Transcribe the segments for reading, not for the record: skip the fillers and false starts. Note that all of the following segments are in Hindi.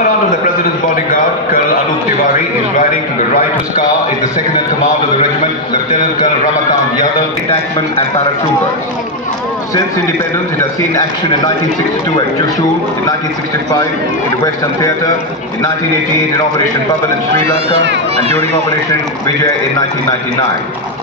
Commandant of the President's bodyguard, Colonel Anup Tiwari, is riding to the right. His car is the second in command of the regiment, Lieutenant Colonel Ramakant Yadav, tankmen and paratroopers. Since independence, it has seen action in 1962 at Trishul, in 1965 in the Western Theatre, in 1988 in Operation Pavan in Sri Lanka, and during Operation Vijay in 1999.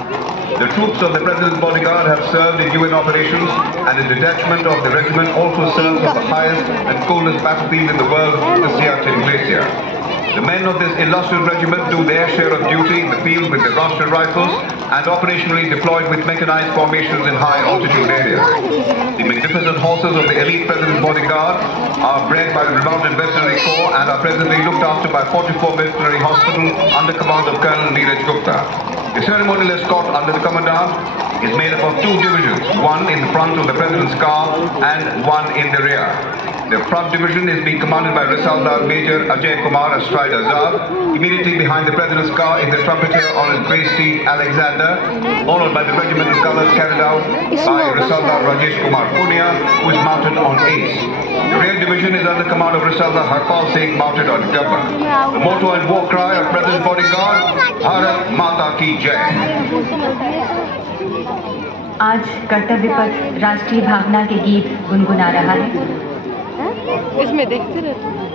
The troops of the President's bodyguard have served in UN operations, and a detachment of the regiment also serves on the highest and coldest battlefield in the world, the Siachen Glacier. The men of this illustrious regiment do their share of duty in the field with the Rashtriya Rifles and operationally deployed with mechanized formations in high altitude areas. The magnificent horses of the elite President's bodyguard are bred by the renowned Veterinary Corps and are presently looked after by 44 Veterinary Hospital under command of Colonel Neeraj Gupta. The ceremonial escort under the Commandant is made up of two divisions, one in the front of the President's car and one in the rear. The front division is being commanded by Risaldar Major Ajay Kumar astride Azad. Immediately behind the President's car is the trumpeter on his grey steed Alexander, followed by the regimental colours carried out by Risaldar Rajesh Kumar Punia, who is mounted on Ace. The rear division is under command of Risaldar Harpal Singh, mounted on Gabbar. The motto and war cry of President's bodyguard, Bharat Mata Ki Jai. आज कर्तव्य पथ राष्ट्रीय भावना के गीत गुनगुना रहा है। इसमें देखते रहते हैं।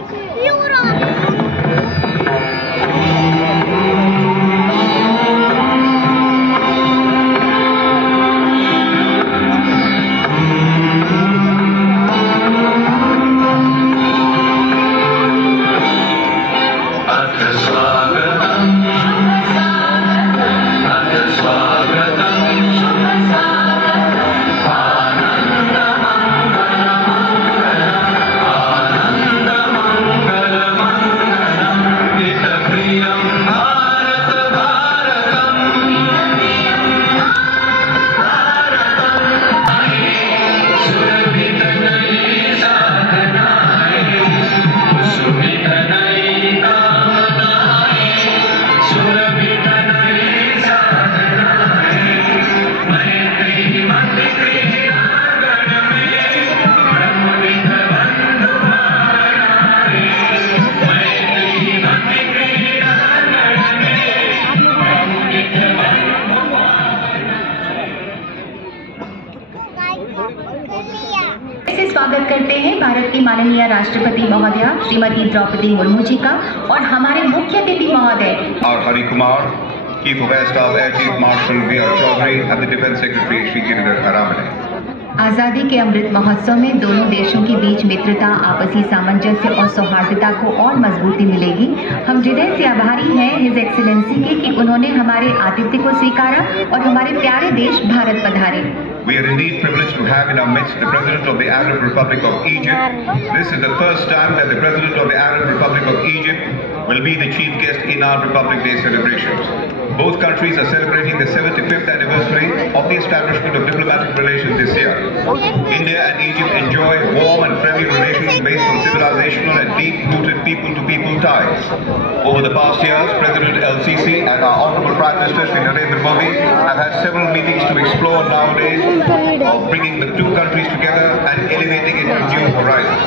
स्वागत करते हैं भारत की माननीय राष्ट्रपति महोदया श्रीमती द्रौपदी मुर्मू जी का और हमारे मुख्य अतिथि महोदय Hari Kumar, Chief of Air Staff Air Chief Marshal B.R. Chaudhary and the Defence Secretary Shri Giridhar Aramane. आज़ादी के अमृत महोत्सव में दोनों देशों के बीच मित्रता, आपसी सामंजस्य और सौहार्दता को और मजबूती मिलेगी। हम हृदय से आभारी हैं हिज एक्सीलेंसी के कि उन्होंने हमारे आतिथ्य को स्वीकारा और हमारे प्यारे देश भारत पधारे। We are indeed privileged to have in our midst the President of the Arab Republic of Egypt. This is the first time that the President of the Arab Republic of Egypt will be the chief guest in our Republic Day celebrations. Both countries are celebrating the 75th anniversary of the establishment of diplomatic relations this year. India and Egypt enjoy warm and friendly relations based on civilizational and deep-rooted people-to-people ties. Over the past years, President El-Sisi and our Honorable Prime Minister Shri Narendra Modi have had several meetings to explore nowadays of bringing the two countries together and elevating it to new horizons.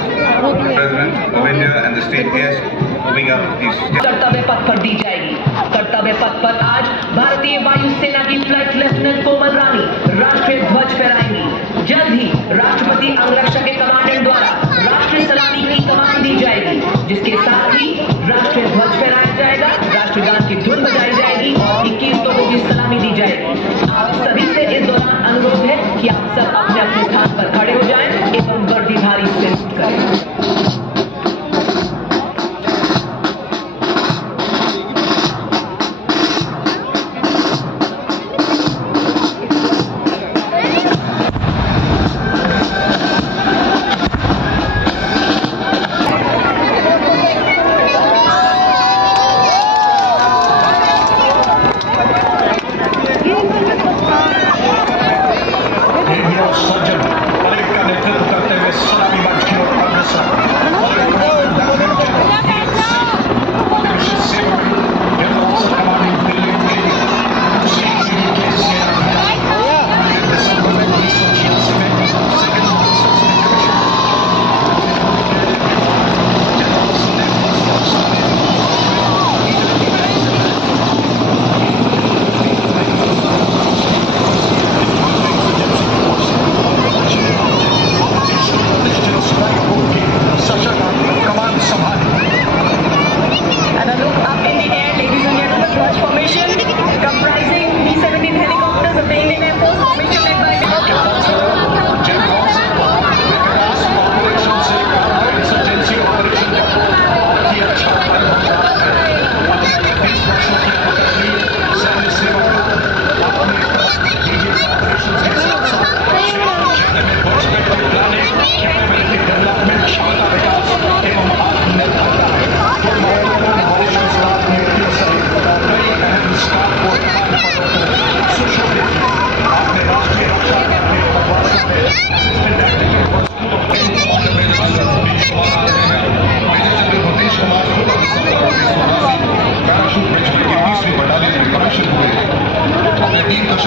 The President of India and the state guest moving up these steps. कर्तव्य पथ पर दी जाएगी। कर्तव्य पथ पर आज भारतीय वायुसेना की फ्लाइट लेफ्टिनेंट कोमल रानी राष्ट्रीय ध्वज फहराएंगी। जल्द ही राष्ट्रपति अंगरक्षक के कमांडेंट द्वारा राष्ट्रीय सलामी की कमान दी जाएगी, जिसके साथ ही राष्ट्रीय ध्वज फहराया जाएगा, राष्ट्रगान की धुन बजाई जाएगी और 21 तोपों की सलामी दी जाएगी। आप सभी से इस दौरान अनुरोध है कि आप सब अपने अपने स्थान पर खड़े हो जाएं एवं वर्दीधारी सैल्यूट करें।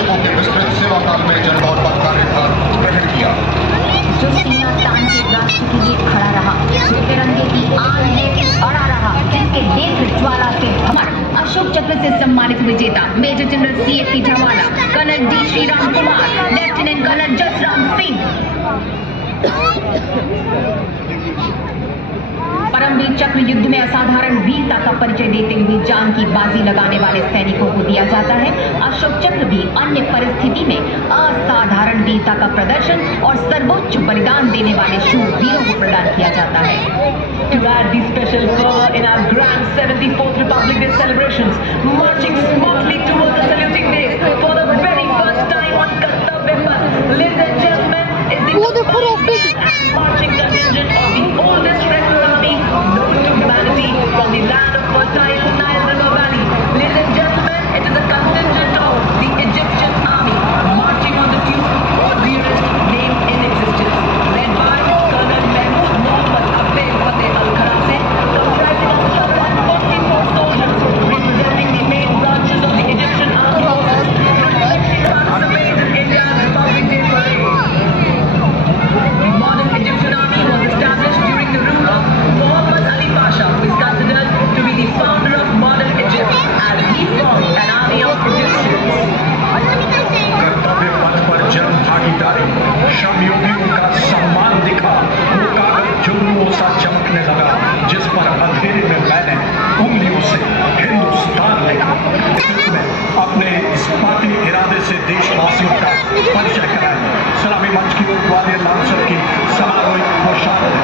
अंगरक्षकों के विस्तृत सेवा काल में जनता और कार्य प्रकट किया। जो सीना तान के राष्ट्र के लिए खड़ा रहा, जो तिरंगे की आन है अड़ा रहा, जिसके नेत्र ज्वाला से भमर, अशोक चक्र से सम्मानित विजेता major general CFP Jhawala, colonel D Shriram Kumar, lieutenant colonel Jasram Singh. Paramvir Chakra युद्ध में असाधारण वीरता का परिचय देते हुए जान की बाजी लगाने वाले सैनिकों को दिया जाता है। अशोक चक्र भी अन्य परिस्थिति में असाधारण वीरता का प्रदर्शन और सर्वोच्च बलिदान देने वाले शूर वीरों को प्रदान किया जाता है। To add the special fervor in our grand 74th Republic Day celebrations, marching smoothly towards the saluting day for the very first time on Kartavya Path, ladies and gentlemen, is the marching contingent of the oldest regular army known to humanity from the land of fertile Nile River Valley. Ladies and gentlemen, it is a contingent of the Egyptian army marching on the tune of the dearest name in existence, led by Colonel Mahmoud Mohammad Abdel Fateh Al-Kharase, comprising of 144 soldiers representing the main branches of the Egyptian armed forces, reflecting participate in India's Republic Day parade. The modern Egyptian army was established during the rule of Muhammad Ali Pasha, who is considered to be the founder of modern Egypt, as he formed an army of Egyptians. कर्तव्य पथ पर जन भागीदारी, श्रमयोगियों का सम्मान दिखा, वो कागज जुल्मों सा चमकने लगा, जिस पर अंधेरे में मैंने उंगलियों से हिंदुस्तान लिखा। अपने इस्पाती इरादे से देशवासियों का परिचय कराएंगे। सलामी मंच की ओर ग्वालियर लांसर की समारोहिक पोशाक में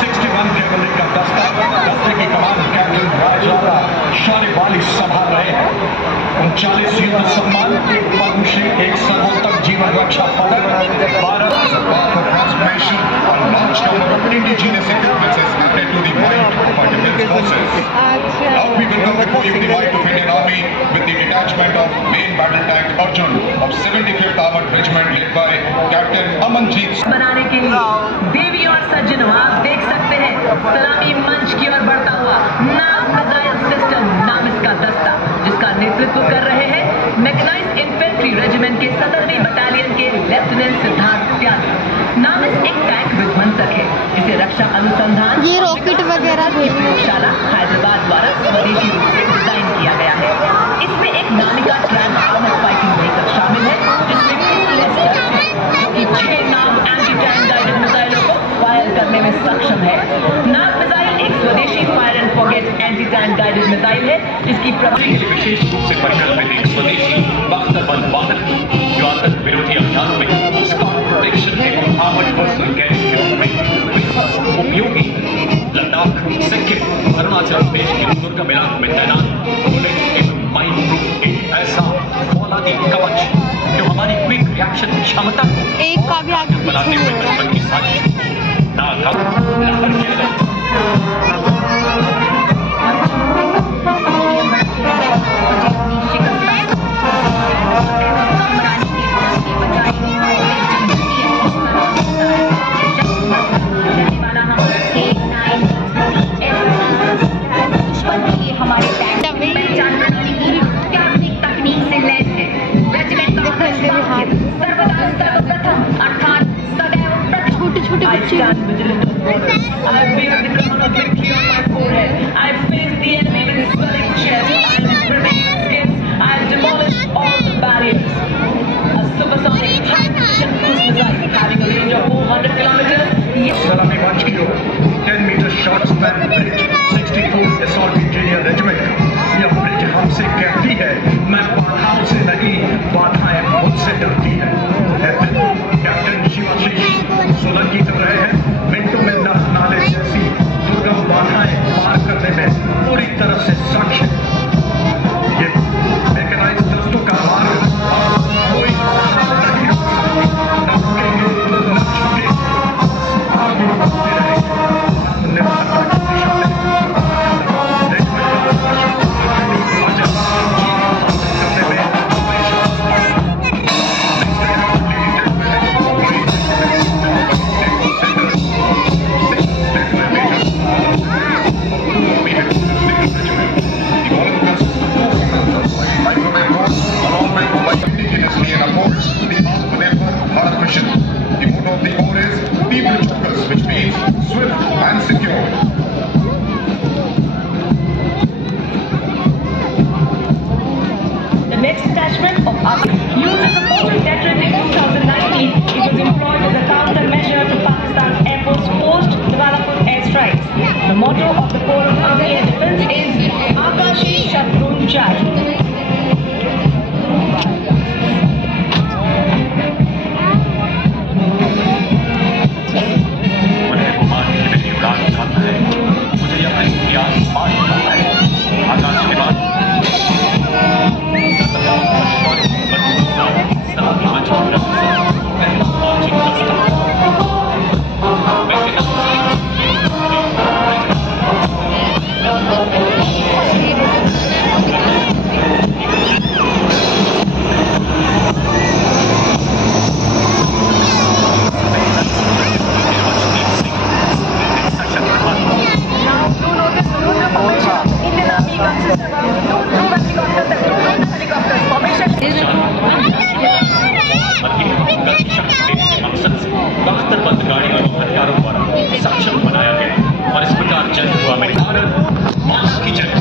61 कैवलरी का दस्ते की कमान कैप्टन राजवाड़ा शालिवाली संभाल रहे हैं। 39 युद्ध सम्मान, एक पद्मश्री, एक सर्वोत्तम जीवन रक्षा पदक, 12 Transformation, a large number of indigenous equipments is added to the might of our defense forces. Now we will come before you the might of Indian Army with the detachment of main battle tank Arjun of 75th Armored Regiment led by Captain Amanjeet. बनाने के लिए देवी और सज्जनों, आप देख सकते हैं सलामी मंच की ओर बढ़ता हुआ नाग मिसाइल सिस्टम नाम इसका दस्ता, जिसका नेतृत्व कर रहे हैं मैकेनाइज्ड इन्फेंट्री रेजिमेंट के 17वीं बटालियन के लेफ्टिनेंट सिद्धार्थ त्यागी। नामिस एक टैंक विध्वंसक है, जिसे रक्षा अनुसंधान ये रॉकेट वगैरह प्रयोगशाला हैदराबाद द्वारा स्वदेशी रूप से डिजाइन किया गया है। इसमें एक नामिका ट्रैंक आर्मर्ड फाइटिंग व्हीकल शामिल है, जिसमें जो कि 6 नाम एंटी टैंक गाइडेड मिसाइलों को फायर करने में सक्षम है। नाग मिसाइल एक स्वदेशी fire and forget anti tank guided missile है, जिसकी विशेष रूप से परिकल्पित एक स्वदेशी बख्तरबंद वाहन जो आतंक विरोधी अभियानों में उसका प्रोटेक्शन एवं आर्मर्ड पर्सनल कैरियर के रूप में उपयोगी लद्दाख, सिक्किम, अरुणाचल प्रदेश के दुर्गम इलाकों में तैनात बुलेट एवं माइन प्रूफ एक ऐसा फौलादी कवच जो हमारी क्विक रिएक्शन क्षमता को एक का भी आगे बनाते हुए दुश्मन की साजिश नाकाम हमारे पहचान प्रणाली की अत्याधुनिक तकनीक से लैस है। रेजिमेंट का सर्वदा सर्वप्रथम अर्थात सदैव प्रथम। छोटे-छोटे बच्चे सलामी मंच की ओर 10 metre short span bridge 62 assault engineer regiment का यह ब्रिज हमसे कहती है, मैं बाधाओं से नहीं, बाधाएं मुझसे डरती है। कैप्टन शिवाशीष सोलंकी कर रहे हैं, मिनटों में नर नाले जैसी दुर्गम बाधाएं पार करने में पूरी तरह से सक्षम। ये मैकेनाइज्ड दस्तों का मार्ग कोई नहीं न रुकेंगे न छूटेंगे, आगे बढ़ते रहेंगे। आत्मनिर्भरता की दिशा में of the Corps of Army and Defense is Akashi Shatrunjai. मुझे यह इतिहास मान रहा है। आकाश के बाद हथियारों द्वारा सक्षम बनाया गया और इस प्रकार जंग हुआ में भारत मां की जंग।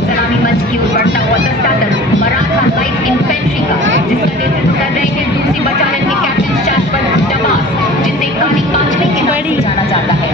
सलामी मंच की ओर बढ़ता हुआ दस्ता दल मराठा लाइट इन्फेंट्री का, जिसका नेतृत्व कर रहे हैं दूसरी बटालियन के कैप्टन शाश्वत डमास, जिसे काली कांचनी के नाम से जाना जाता है।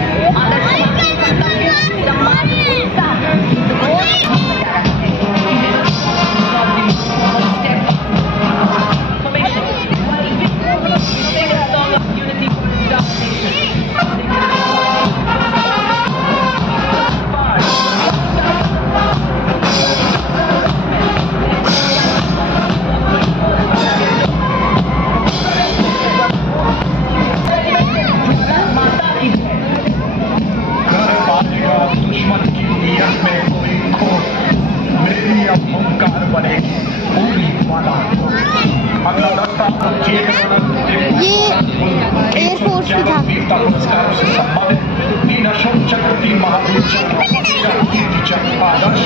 एयरफोर्स की था। पुरस्कारों से सम्मानित तीन अशोक चक्र, तीन महावीर चक्र, आदर्श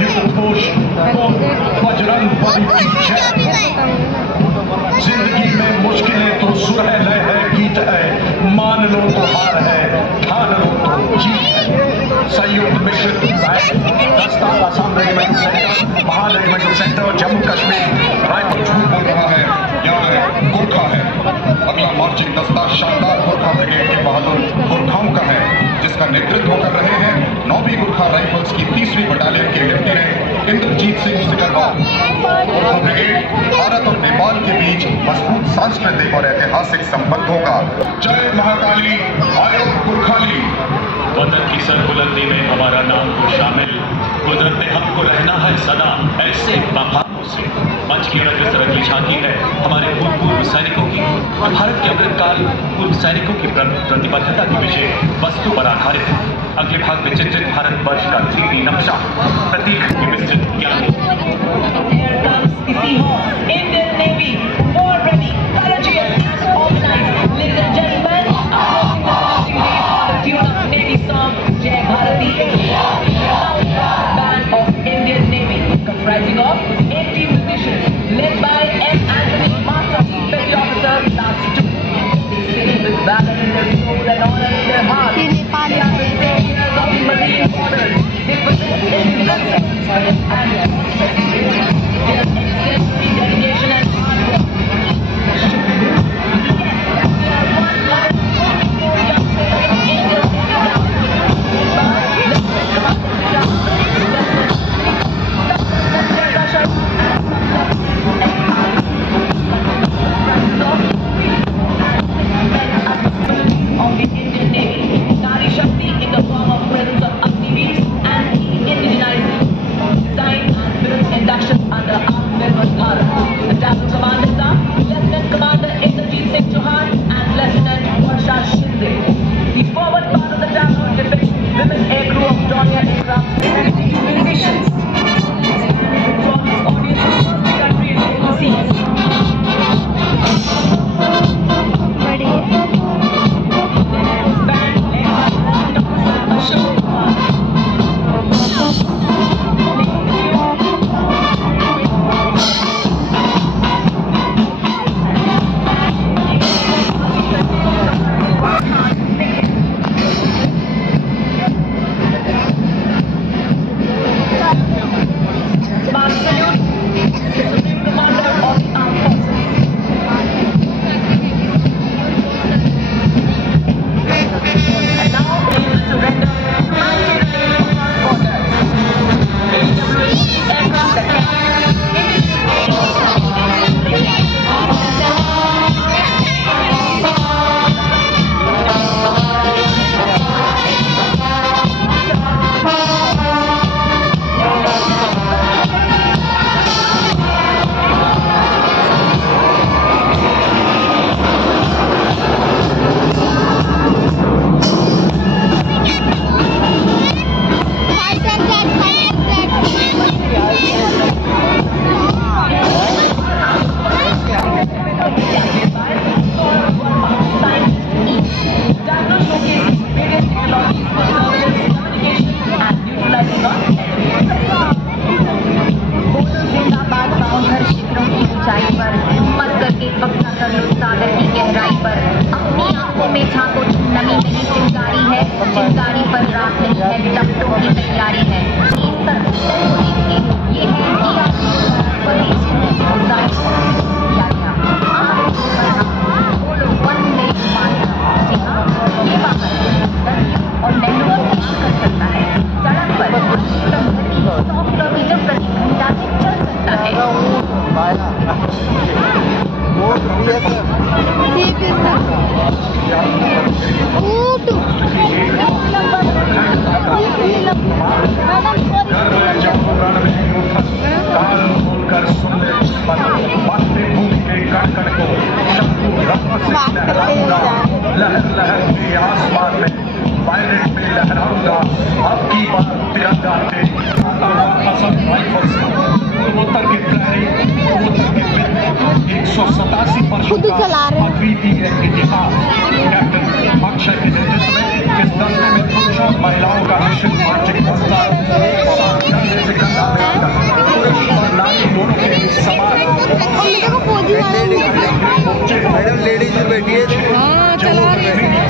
युद्ध घोष बजरंग बली की जय। जिंदगी में मुश्किलें तो सुरह लय है, गीत है, मान लो तो हार है, ठान लो तो जीत है। संयुक्त मिशन दस्ता आसाम रेजिमेंट सेंटर, महान रेजिमेंट सेंटर, जम्मू कश्मीर रायपुर। झूठ बोल रहा है, यहाँ गुरखा है। अगला मार्चिंग दस्ता शानदार गुरखा ब्रिगेड के बहादुर गुरखाओं का है, जिसका नेतृत्व कर रहे हैं 9वीं गुरखा राइफल्स की 3री बटालियन के लेफ्टिनेंट इंद्रजीत सिंह सिकरवार। गुरखा ब्रिगेड भारत और नेपाल के बीच मजबूत सांस्कृतिक और ऐतिहासिक संबंधों का। जय महाकाली, आयोग गुरखाली। वतन की सरबुलंदी में हमारा नाम तो शामिल, गुजरते हमको रहना है सदा ऐसे मकामों से। मंच की अलग अगली झांकी है हमारे भूतपूर्व सैनिकों की। भारत के अमृतकाल पूर्व सैनिकों की प्रतिबद्धता की विषय वस्तु पर आधारित है। अगले भाग में चित्रित भारतवर्ष का 3D नक्शा प्रतीक की विस्तृत ज्ञान। Jai Bharati, band of Indian Navy, comprising of 80 musicians, led by M. Anthony Master, petty officer, last 2. They sing with valor in their soul and honor in their heart. They are the saviors of the marine borders. They possess invincible strength and flexibility. Their exemplary dedication and hard work. under Atmanirbhar Bharat. The Javelin commanders are Lieutenant Commander Inderjeet Singh Chauhan and Lieutenant Varsha Shinde. The forward part of the Javelin depicts women aircrew of Dornier aircraft missions. Audiences across the country and overseas.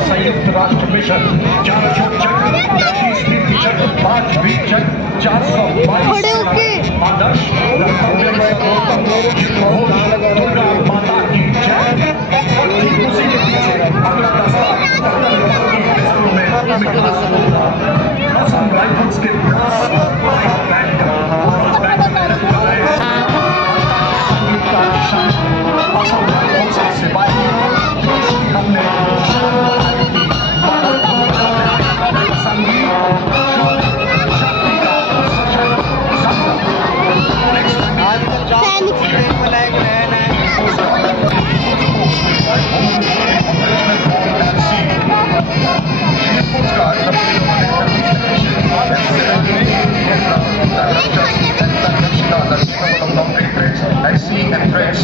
संयुक्त राष्ट्र मिशन 400 चक्र 5 चक्र 422 आदर्श दुर्गा माता की जय। उसी के पीछे अगला दस्ता असम राइफल्स के असम राइफल्स के सिपाही हमने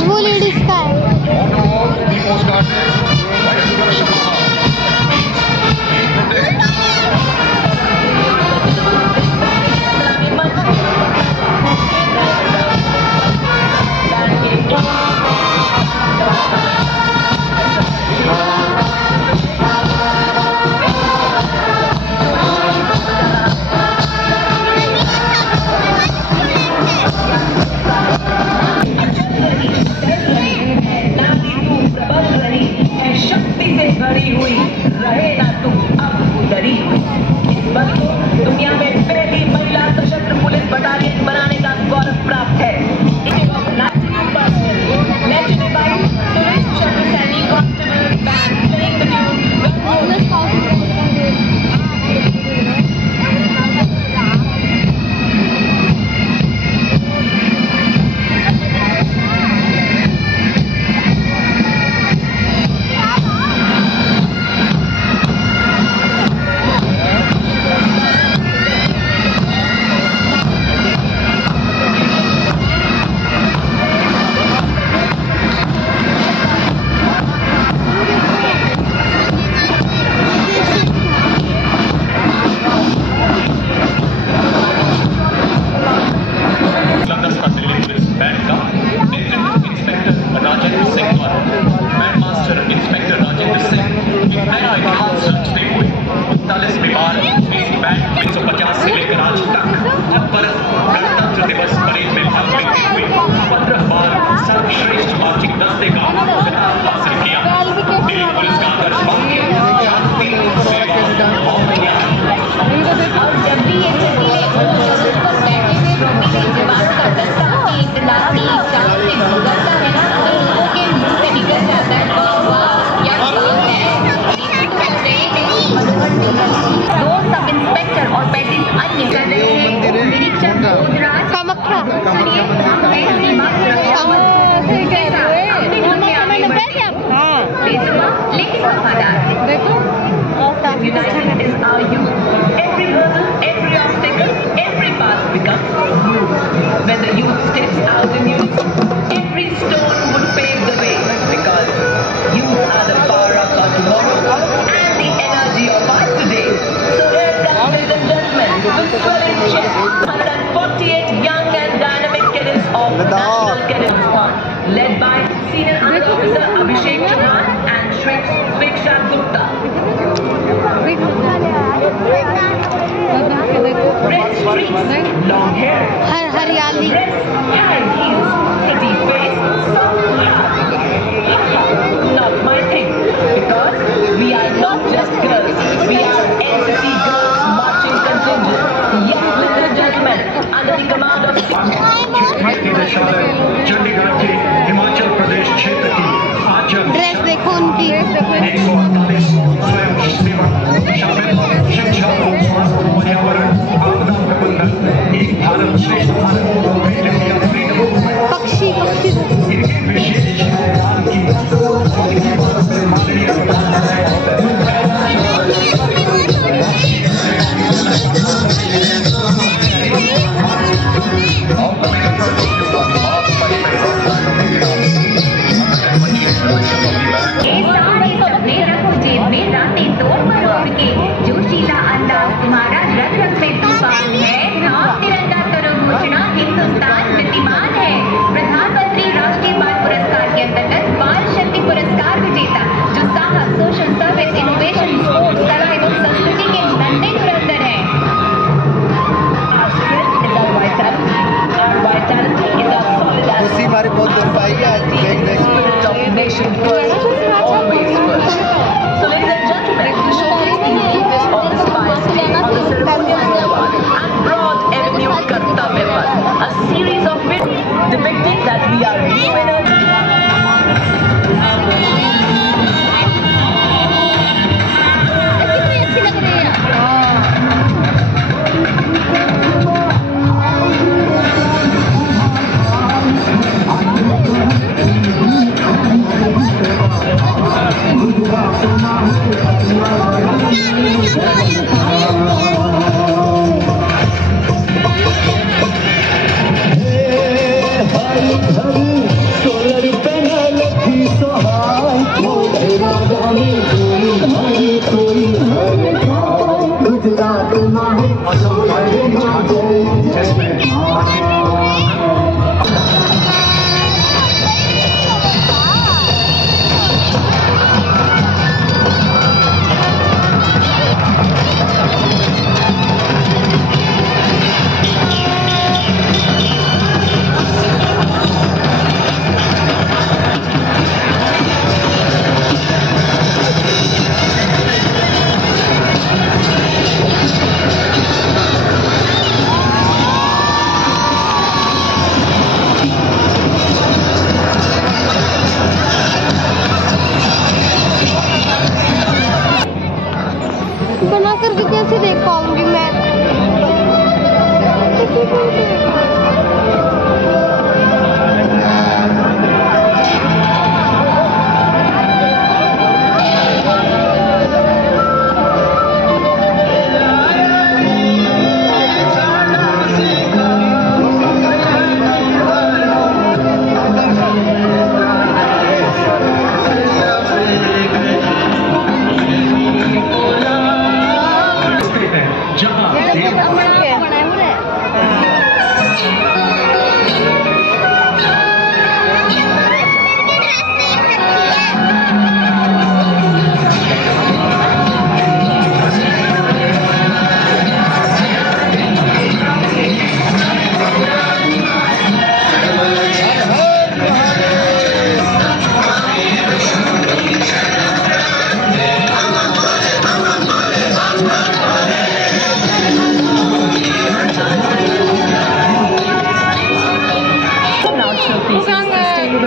वो लेडीज का है। व्यक्ति गाँव से गुजरता है तो लोगों के मुंह से निकल जाता है वाह क्या बात है। दो सब इंस्पेक्टर और 35 अन्य कर रहे हैं निरीक्षक बोधराज कामाख्या सुनिए हम हैं सीमा सुरक्षा बल बेसुरा लेकिन वफादार। United is our youth. Every hurdle, every obstacle, every path becomes smooth. When the youth steps out in unison, every stone would pave the way because youth are the power of our tomorrow and the energy of our today. So here comes, ladies and gentlemen, with swelling chest, 148 young and dynamic cadets of National Cadets Fund, led by Senior Under Officer Abhishek Chauhan and Swiksha Gupta. Red streaks, long hair, हरियाली high heels, pretty face, soft heart. Not my thing, because we are not just girls, we are NCC girls marching contingent. Yes, ladies and gentlemen, under the command of निदेशालय चंडीगढ़ के हिमाचल प्रदेश क्षेत्र की आंचल ड्रेस देखो उनकी 148 स्वयं सेवक शामिल शिक्षा स्वास्थ्य पर्यावरण आपदा प्रबंधन एक भारत श्रेष्ठ Bharat fit India freedom movement पक्षी इनके विशेष योगदान की माननीय जोशीला अंदाज तुम्हारा रग रग में तूफान है। नाम तिरंगा करो घोषणा हिंदुस्तान विद्यमान है। प्रधानमंत्री राष्ट्रीय बाल पुरस्कार के अंतर्गत बाल शक्ति पुरस्कार विजेता जो साहस सोशल सर्विस इनोवेशन स्पोर्ट्स कला एवं संस्कृति के नन्हे धुरंधर है। हमारे बहुत दुख पाएगी आज So ladies and gentlemen, to showcase the uniqueness of the spice on the ceremonial boulevard and Broad Avenue Kartavya Path, a series of videos depicting that we are new energy. अच्छी लग रही है।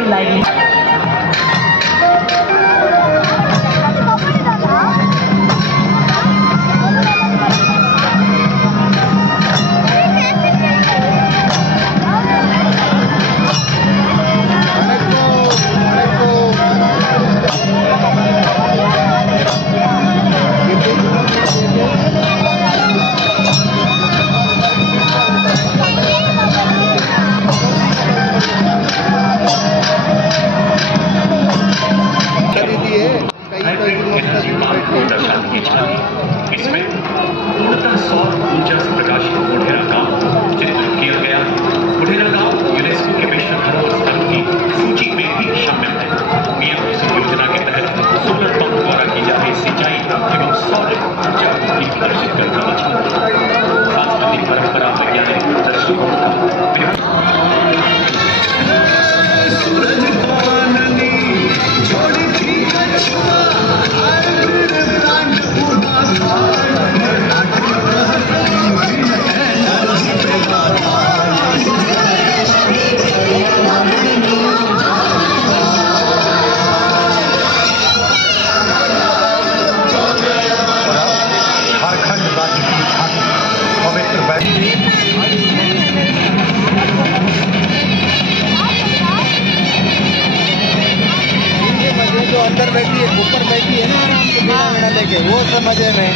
लाएगी। इसमें पूर्णतः सौर ऊर्जा से प्रकाशित मोढेरा गांव चित्रित किया गया। मोढेरा गांव यूनेस्को के विश्व धरोहर स्थलों की सूची में भी शामिल है। पीएम कुसुम योजना के तहत सोलर पंप द्वारा की जा रही सिंचाई एवं सौर ऊर्जा को प्रदर्शित करता मजबूत सांस्कृतिक परंपरा वैज्ञानिक दृष्टिकोण जो अंदर बैठी है, ऊपर बैठी है ना, आराम से बिना मेड़ा लेके, वो सब मजे में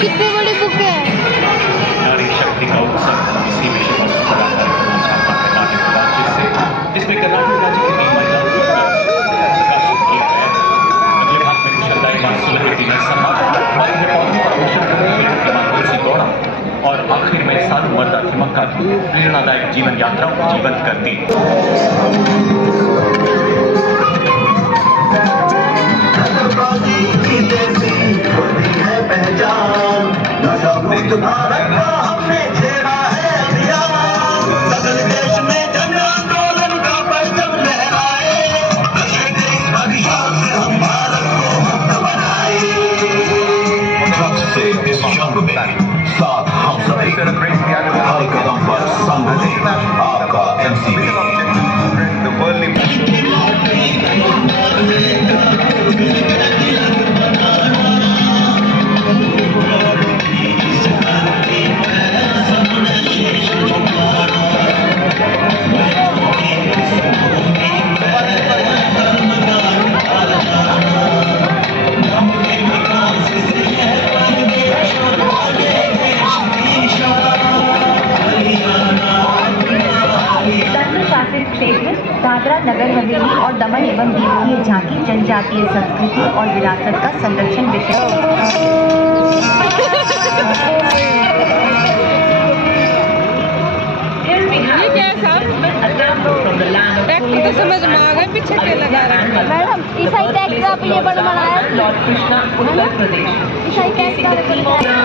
कितनी बड़ी बुक है। तमाकुल से दौड़ा और आखिर में सालू मर्दा की मक्का की प्रेरणादायक जीवन यात्रा को जीवंत कर दी। साथ हम सभी हर कदम पर संग है आपका MCB। क्षेत्र दादरा नगर हवेली और दमन एवं दीव की झांकी जनजातीय संस्कृति और विरासत का संरक्षण विषय। टैक्स तो समझ में आ गए, पीछे के लगा रहे हैं मैडम। ईसाई टैक्स का ये बड़ा बनाया लॉर्ड कृष्णा उत्तर प्रदेश ईसाई टैक्स का